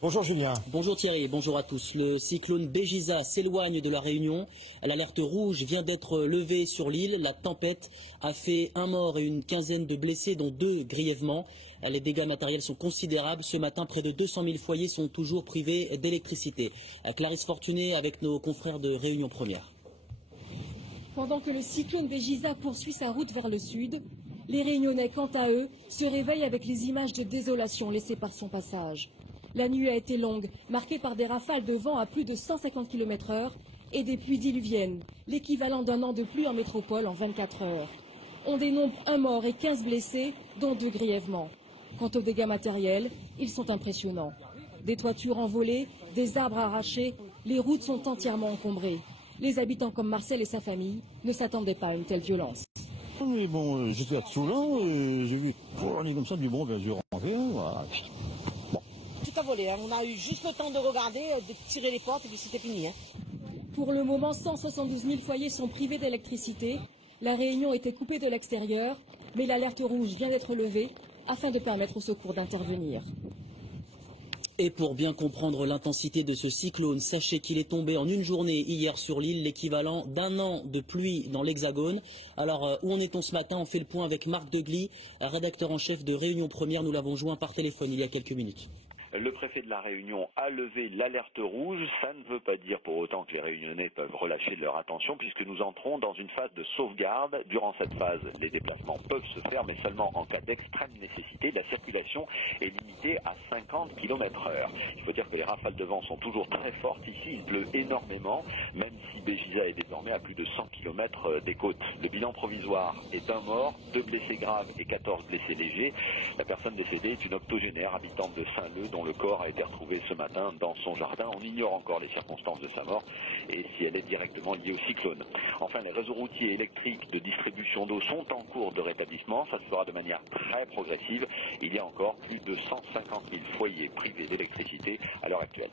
Bonjour Julien. Bonjour Thierry, bonjour à tous. Le cyclone Béjiza s'éloigne de la Réunion. L'alerte rouge vient d'être levée sur l'île. La tempête a fait un mort et une quinzaine de blessés, dont 2 grièvement. Les dégâts matériels sont considérables. Ce matin, près de 200 000 foyers sont toujours privés d'électricité. Clarisse Fortuné avec nos confrères de Réunion Première. Pendant que le cyclone Béjiza poursuit sa route vers le sud, les Réunionnais, quant à eux, se réveillent avec les images de désolation laissées par son passage. La nuit a été longue, marquée par des rafales de vent à plus de 150 km/h et des pluies diluviennes, l'équivalent d'un an de pluie en métropole en 24 heures. On dénombre 1 mort et 15 blessés, dont 2 grièvement. Quant aux dégâts matériels, ils sont impressionnants. Des toitures envolées, des arbres arrachés, les routes sont entièrement encombrées. Les habitants comme Marcel et sa famille ne s'attendaient pas à une telle violence. Mais bon, j'étais à Tsoulan, j'ai vu tourner comme ça du bon, bien sûr, rentrer, voilà. Bon. Tout a volé, hein. On a eu juste le temps de regarder, de tirer les portes et puis c'était fini. Hein. Pour le moment, 172 000 foyers sont privés d'électricité. La Réunion était coupée de l'extérieur, mais l'alerte rouge vient d'être levée afin de permettre aux secours d'intervenir. Et pour bien comprendre l'intensité de ce cyclone, sachez qu'il est tombé en une journée hier sur l'île, l'équivalent d'1 an de pluie dans l'Hexagone. Alors, où en est-on ce matin? On fait le point avec Marc Degly, rédacteur en chef de Réunion Première. Nous l'avons joint par téléphone il y a quelques minutes. Le préfet de la Réunion a levé l'alerte rouge. Ça ne veut pas dire pour autant que les Réunionnais peuvent relâcher leur attention puisque nous entrons dans une phase de sauvegarde. Durant cette phase, les déplacements peuvent se faire, mais seulement en cas d'extrême nécessité. La circulation est limitée à 50 km/h. Il faut dire que les rafales de vent sont toujours très fortes ici. Il pleut énormément, même si Béjiza est désormais à plus de 100 km des côtes. Le bilan provisoire est 1 mort, 2 blessés graves et 14 blessés légers. La personne décédée est une octogénaire habitante de Saint-Leu, dont le corps a été retrouvé ce matin dans son jardin. On ignore encore les circonstances de sa mort et si elle est directement liée au cyclone. Enfin, les réseaux routiers électriques de distribution d'eau sont en cours de rétablissement. Ça se fera de manière très progressive. Il y a encore plus de 150 000 foyers privés d'électricité à l'heure actuelle.